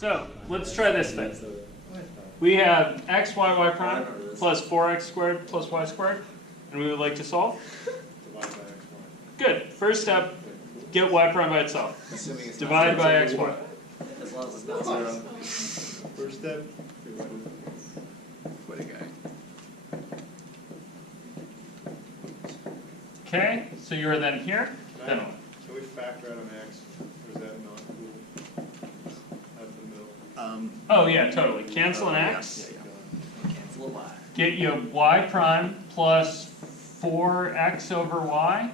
So let's try this thing. We have x, y, y prime plus 4x squared plus y squared, and we would like to solve. Good. First step, get y prime by itself. Divide by x, y. As long as it's not 0. First step. What a guy. Okay, so you're then here. Then what? Can we factor out an x, or is that not cool? Out the middle. Oh yeah, totally. Cancel an x. Cancel a y. Get you y prime plus 4x over y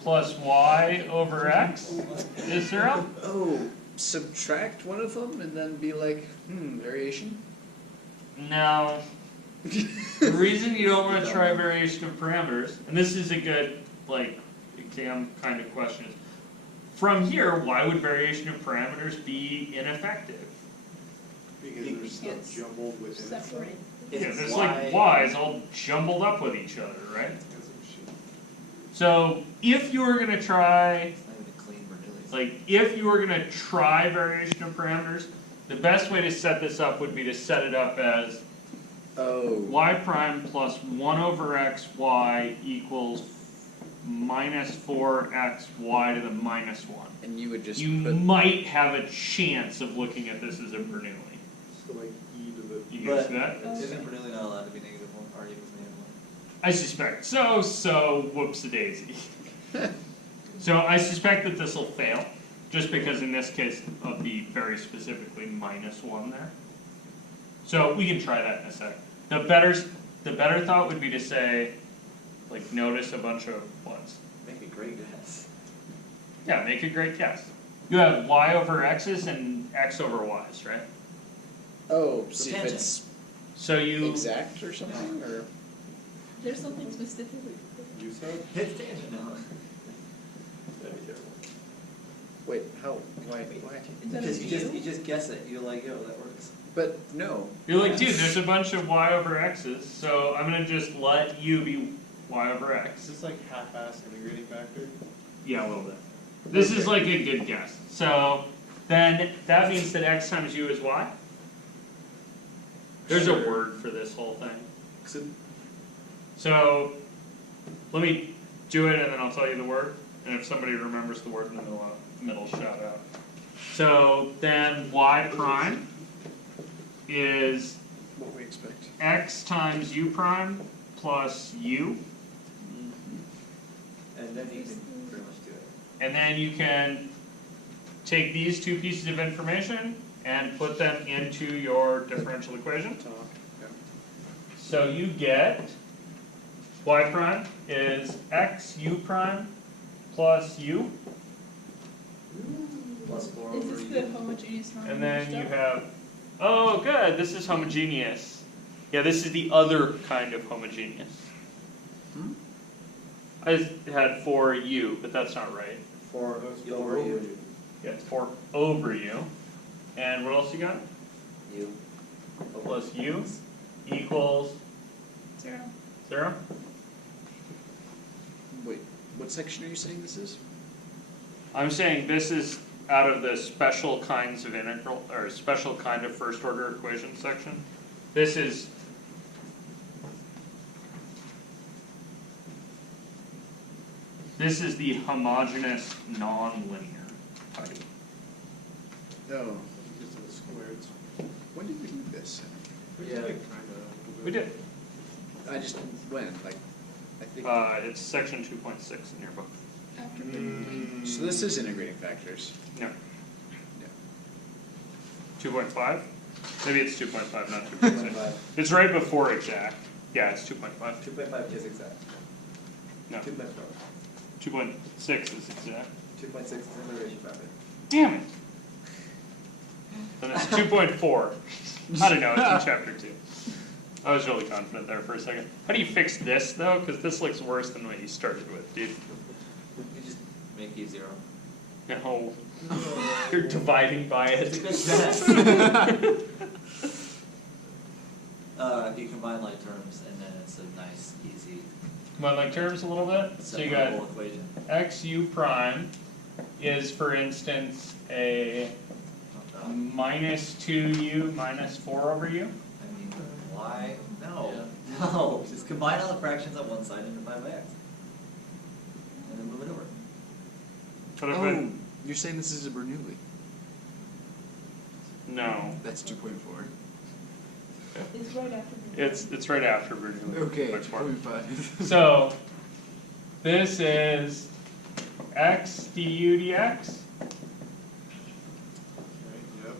plus y over x is 0. Oh, subtract one of them and then be like, variation? Now, the reason you don't want to try variation of parameters, and this is a good like exam kind of question, is from here, why would variation of parameters be ineffective? Because there's stuff jumbled within it. Separate. Yeah, there's like y's all jumbled up with each other, right? So if you were going to try, It's not even a clean Bernoulli. like if you were going to try variation of parameters, the best way to set this up would be to set it up as y prime plus 1 over x y equals minus 4x y to the minus 1. And you would just You put, might have a chance of looking at this as a Bernoulli. So like e to the. You can see But that? isn't Bernoulli not allowed to be negative 1 or equals negative 1? I suspect. So whoops-a-daisy. So I suspect that this will fail, just because in this case I'll be very specifically minus 1 there. So we can try that in a sec. The better thought would be to say, like, notice a bunch of what's. Make a great guess. Yeah, make a great guess. You have y over x's and x over y's, right? see if tangent. it's So you exact or something, or? There's something specifically. You said? Hit tangent now. That'd be terrible. Wait, how? Why? Is that Because a you view? just guess it. You're like, yo, that works. But no. You're like, dude, there's a bunch of y over x's, so I'm gonna just let u be y over Is x. this like half-assed integrating factor? Yeah, a little bit. This is like a good guess. So then that means that x times u is y. There's a word for this whole thing. So let me do it and then I'll tell you the word. And if somebody remembers the word in the middle shout out. So then y prime is What we expect. x times u prime plus u. And then you can pretty much do it. And then you can take these two pieces of information and put them into your differential equation. So you get y prime is x u prime plus u. Plus 4 Is over this u. the homogeneous nonlinear And then you stuff? have, oh good, this is homogeneous. Yeah, this is the other kind of homogeneous. I had 4u, but that's not right. 4 That's over u. Yeah, it's 4 over u. And what else you got? U. Plus u equals 0. 0. Wait, what section are you saying this is? I'm saying this is out of the special kinds of integral, or special kind of first order equation section. This is the homogeneous nonlinear type. No. Just the squares. When did we do this? Yeah. We did. I just when? Like, I think. It's section 2.6 in your book. After So this is integrating factors. No. No. 2.5? Maybe it's 2.5, not 2.6. It's right before exact. Yeah, it's 2.5. 2.5 is exact. No. 2.4. 2.6 is exact. 2.6 is integration factor. Damn it! Then it's 2.4. I don't know, it's in chapter 2. I was really confident there for a second. How do you fix this though? Because this looks worse than what you started with, dude. You just make u 0. No. You're dividing by it. You combine like terms and then it's a nice, easy, Combine like terms a little bit. So you got separable equation. x u prime is, for instance, a minus 2u minus 4 over u? I mean, why? No, no, just combine all the fractions on one side and divide by x. And then move it over. But if Oh, it, you're saying this is a Bernoulli? no, That's 2.4. It's right after. the- it's right after Bernoulli. Okay, Much more. 2.5. So, this is x du dx. Right, yep.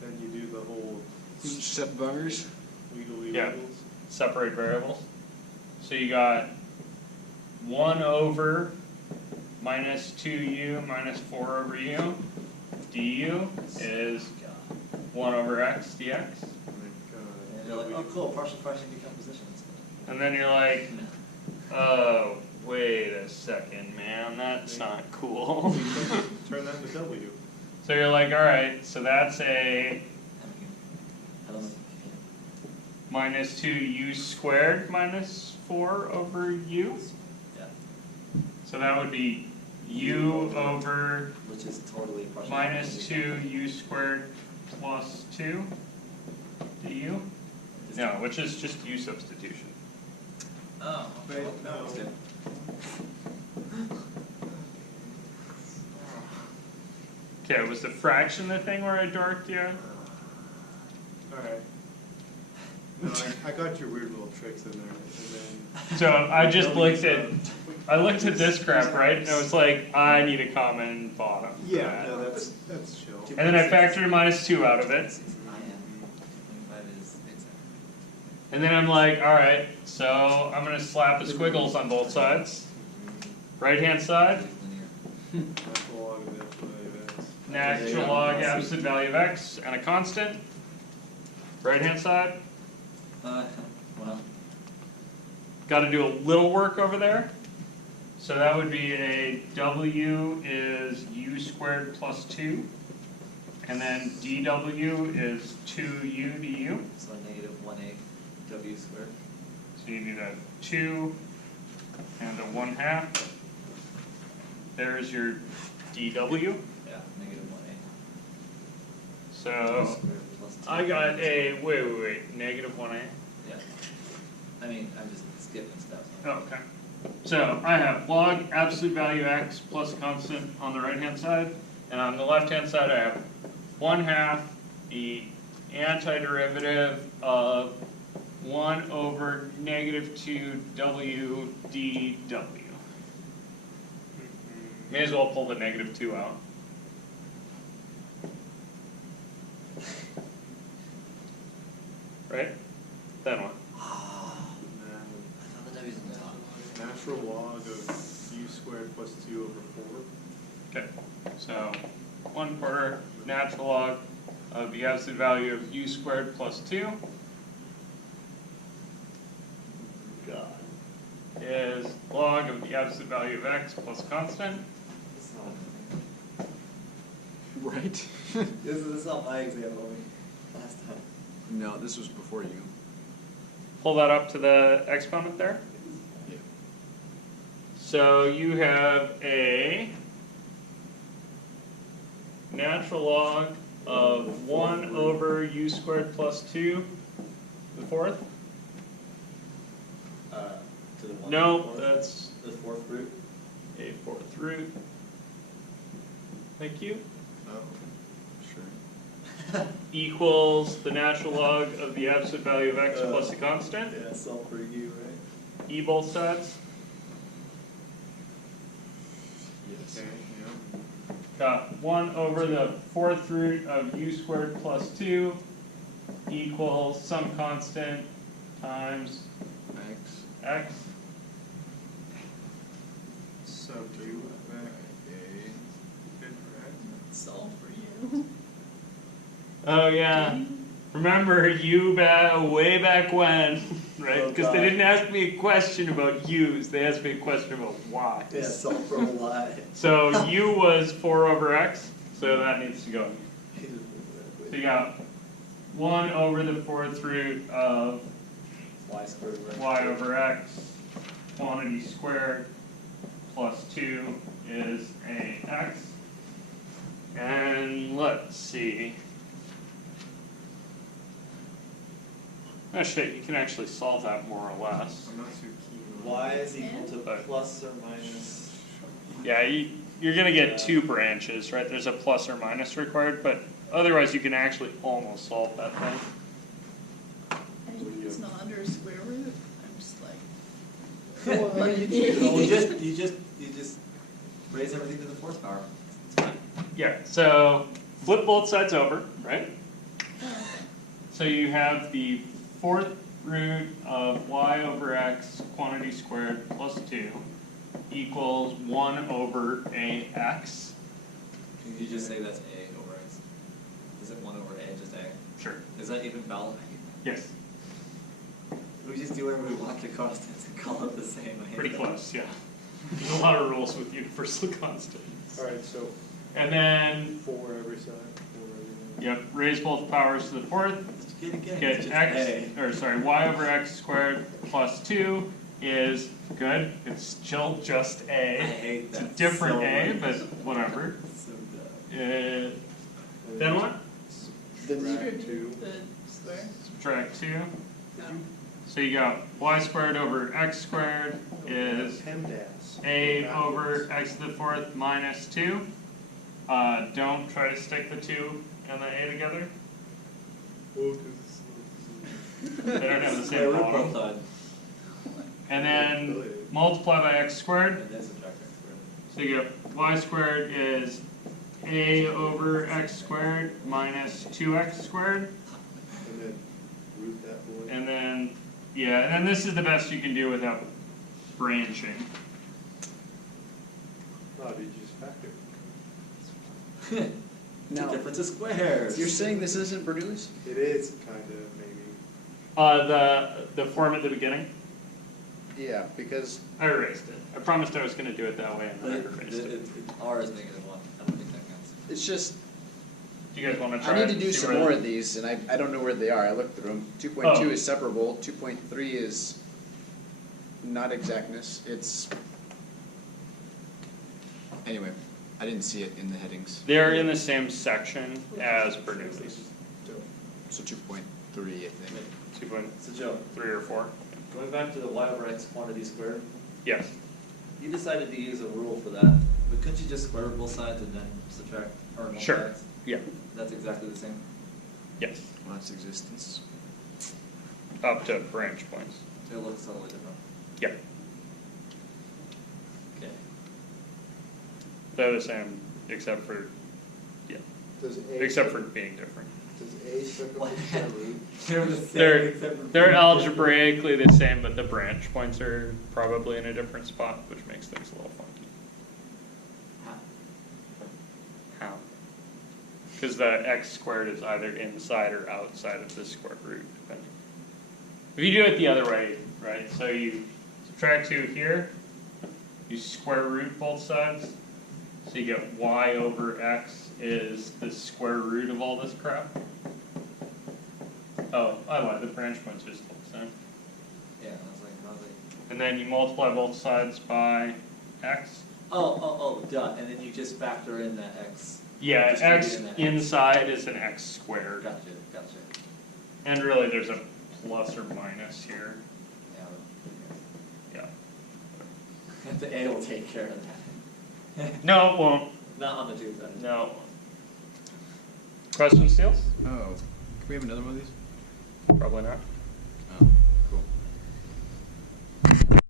Then you do the whole Step bars. wiggly Yeah. wiggles. Separate variables. So you got 1 over minus 2u minus 4 over u. du is God. 1 over x dx. Like, And you're like, oh cool, partial fraction decomposition. And then you're like, oh, wait a second, man, that's not cool. turn that into W. So you're like, alright, so that's a I don't know if you minus 2u squared minus 4 over u. can. Yeah, So that would be u over which is totally partial. minus fraction 2u squared plus 2 du. No, which is just u substitution. Oh, Wait, no. no. Let's do it. Okay, was the fraction the thing where I dorked you? Alright. No, I got your weird little tricks in there, and then. So I just looked at this crap, right? And I was like, I need a common bottom. for Yeah, that. no, that's chill. And then I factored a minus 2 out of it. I am. 25 is exact. And then I'm like, alright, so I'm gonna slap the squiggles on both sides. Right hand side, Linear. Natural log of natural value of x. natural log absolute value of x and a constant. Right hand side, Well, gotta do a little work over there. So that would be a w is u squared plus 2. And then dw is 2u du. so negative 1/8 w squared. So you need a 2 and a 1/2. There's your dw. Yeah, negative 1/8. So Squared plus 2. I got a, wait, negative 1a. Yeah. I mean, I'm just skipping steps. Okay. So I have log absolute value x plus a constant on the right hand side, and on the left hand side I have 1/2 the antiderivative of 1 over negative 2 w dw. May as well pull the negative 2 out. Right? Then what? I thought the w's on the top. Natural log of u squared plus 2 over 4. Okay, so 1/4 natural log of the absolute value of u squared plus 2 is log of the absolute value of x plus constant. Right? This is not my example last time. No, this was before you. Pull that up to the exponent there. Yeah. So you have a natural log of 1 over u squared plus 2, the fourth? To the one. No, fourth- that's the fourth root. a fourth root. Thank you. Oh, sure. Equals the natural log of the absolute value of x plus a constant. Yeah, solve for u, right? E both sides. Yes. Okay, yeah. Got 1 over the fourth root of u squared plus 2 equals some constant times X. x. Subdue back. Solve for you. Oh yeah. Remember way back when, right? Oh, Because they God. didn't ask me a question about u's, they asked me a question about y. Yeah, solve for y. So u was 4 over x, so that needs to go. So you got 1 over the fourth root of Y squared over y over x, quantity squared, plus 2 is a x. And let's see. Oh shit, you can actually solve that more or less. I'm not too keen on. Y is equal to But- plus or minus. Yeah, you're gonna get two branches, right? There's a plus or minus required, but otherwise you can actually almost solve that thing. Anything that's not under a square root, I'm just like. You just raise everything to the fourth power. It's fine. Yeah, so flip both sides over, right? So you have the fourth root of y over x quantity squared plus 2 equals 1 over ax. Can you just say that's a over x? Is it 1 over a, just a? Sure. Is that even valid? Yes, We just do whatever we want to constants and call it the same. I hate pretty that. close, yeah. There's a lot of rules with universal constants. Alright, so And then, 4 every side, 4 every yep, raise both powers to the fourth, Get again, get it's just x, a. or sorry, y over x squared plus 2 is good. It's still just I a. hate It's that a different so a, much. but whatever. So dumb. Then what? Then Subtract 2. Distribute the square. Subtract 2. Oh. So you got y squared over x squared is PEMDAS. a over x to the fourth minus 2. Don't try to stick the 2 and the a together. Oh, 'cause They don't have the Square same root both bottom. sides. And then multiply by x squared. And then subtract x squared. So you get y squared is a over x squared minus 2x squared. and then root that boy. And then, yeah, and then this is the best you can do without branching. Oh, did you just factor? Now, The difference of squares. you're saying this isn't Bernoulli's? It is kind of, maybe. The form at the beginning, Yeah, because I erased it. I promised I was gonna do it that way and then I But erased it. R is -1. I don't think that counts. it's just, Do you guys wanna try I need it to and do see some where- more of these, and I don't know where they are. I looked through them. 2.2 Oh. is separable, 2.3 is not exactness, it's... Anyway, I didn't see it in the headings. They're in the same section as Bernoulli's. So 2.3, I think. 2.3 So Joe, or 4. going back to the y over x quantity squared, Yes. you decided to use a rule for that, but couldn't you just square root both sides and then subtract or multiply Sure. x? Yeah. That's exactly the same. Yes. Well, that's existence. Up to branch points. It looks totally different. Yeah. Okay. They're the same, except for, yeah, Does A. except for being different. Does A suck up the square root? They're the same. They're except for they're being algebraically the same, but the branch points are probably in a different spot, which makes things a little funky. different. How? Because the x squared is either inside or outside of the square root, depending. If you do it the other way, right? So you subtract 2 here, you square root both sides, so you get y over x is the square root of all this crap. Oh, I lied. The branch points are still the same. Yeah, I was like, And then you multiply both sides by x. duh, and then you just factor in that x. Yeah, Just x leave it in that x. inside is an x squared. Gotcha. And really there's a plus or minus here. Yeah. Yeah. The A will take care of that. No, it won't. Not on the two side. No, it won't. Question, Steels? Oh, can we have another one of these? Probably not. Oh.